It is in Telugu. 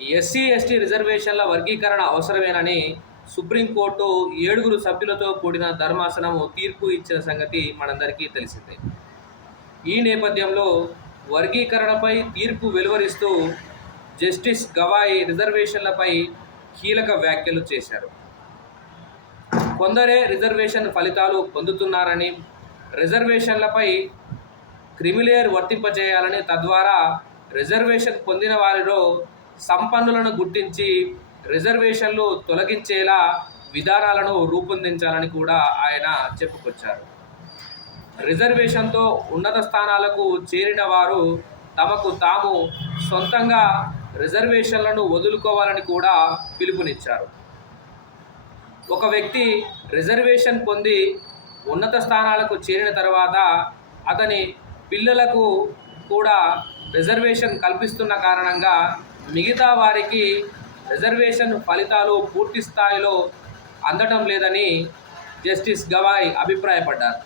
ఎస్సీ ఎస్టీ రిజర్వేషన్ల వర్గీకరణ అవసరమేనని సుప్రీంకోర్టు ఏడుగురు సభ్యులతో కూడిన ధర్మాసనము తీర్పు ఇచ్చిన సంగతి మనందరికీ తెలిసిందే. ఈ నేపథ్యంలో వర్గీకరణపై తీర్పు వెలువరిస్తూ జస్టిస్ గవాయి రిజర్వేషన్లపై కీలక వ్యాఖ్యలు చేశారు. కొందరే రిజర్వేషన్ ఫలితాలు పొందుతున్నారని రిజర్వేషన్లపై క్రిమిలేయర్ వర్తింపజేయాలని తద్వారా రిజర్వేషన్ పొందిన వారిలో సంపన్నులను గుర్తించి రిజర్వేషన్లు తొలగించేలా విధానాలను రూపొందించాలని కూడా ఆయన చెప్పుకొచ్చారు. రిజర్వేషన్తో ఉన్నత స్థానాలకు చేరిన వారు తమకు తాము సొంతంగా రిజర్వేషన్లను వదులుకోవాలని కూడా పిలుపునిచ్చారు. ఒక వ్యక్తి రిజర్వేషన్ పొంది ఉన్నత స్థానాలకు చేరిన తర్వాత అతని పిల్లలకు కూడా రిజర్వేషన్ కల్పిస్తున్న కారణంగా మిగతా వారికి రిజర్వేషన్ ఫలితాలు పూర్తి స్థాయిలో అందడం లేదని జస్టిస్ గవాయ్ అభిప్రాయపడ్డారు.